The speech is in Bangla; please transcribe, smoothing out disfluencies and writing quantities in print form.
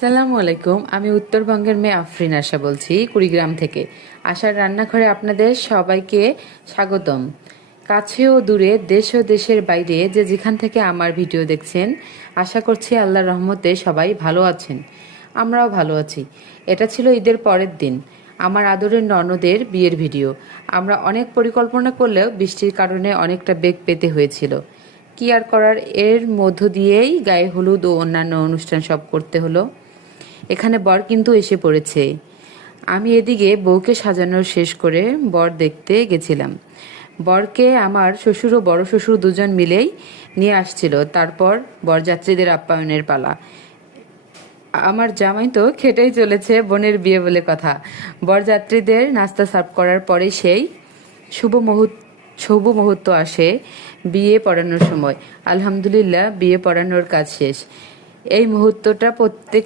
আসসালামু আলাইকুম। আমি উত্তরবঙ্গের মেয়ে আফরিন আশা বলছি, কুড়িগ্রাম থেকে। আশার রান্নাঘরে আপনাদের সবাইকে স্বাগতম। কাছে ও দূরে, দেশ ও দেশের বাইরে যে যেখান থেকে আমার ভিডিও দেখছেন, আশা করছি আল্লাহর রহমতে সবাই ভালো আছেন। আমরাও ভালো আছি। এটা ছিল ঈদের পরের দিন, আমার আদরের ননদের বিয়ের ভিডিও। আমরা অনেক পরিকল্পনা করলেও বৃষ্টির কারণে অনেকটা বেগ পেতে হয়েছিল। কি আর করার, এর মধ্য দিয়েই গায়ে হলুদ ও অন্যান্য অনুষ্ঠান সব করতে হলো। এখানে বর কিন্তু এসে পড়েছে। আমি এদিকে বউকে সাজানোর শেষ করে বর দেখতে গেছিলাম। বরকে আমার শ্বশুর ও বড় শ্বশুর দুজন মিলেই নিয়ে আসছিল। তারপর বরযাত্রীদের আপ্যায়নের পালা। আমার জামাই তো খেটেই চলেছে, বোনের বিয়ে বলে কথা। বরযাত্রীদের নাস্তা সার্ভ করার পরে সেই শুভ মুহূর্ত শুভ মুহূর্ত আসে, বিয়ে পড়ানোর সময়। আলহামদুলিল্লাহ, বিয়ে পড়ানোর কাজ শেষ। এই মুহূর্তটা প্রত্যেক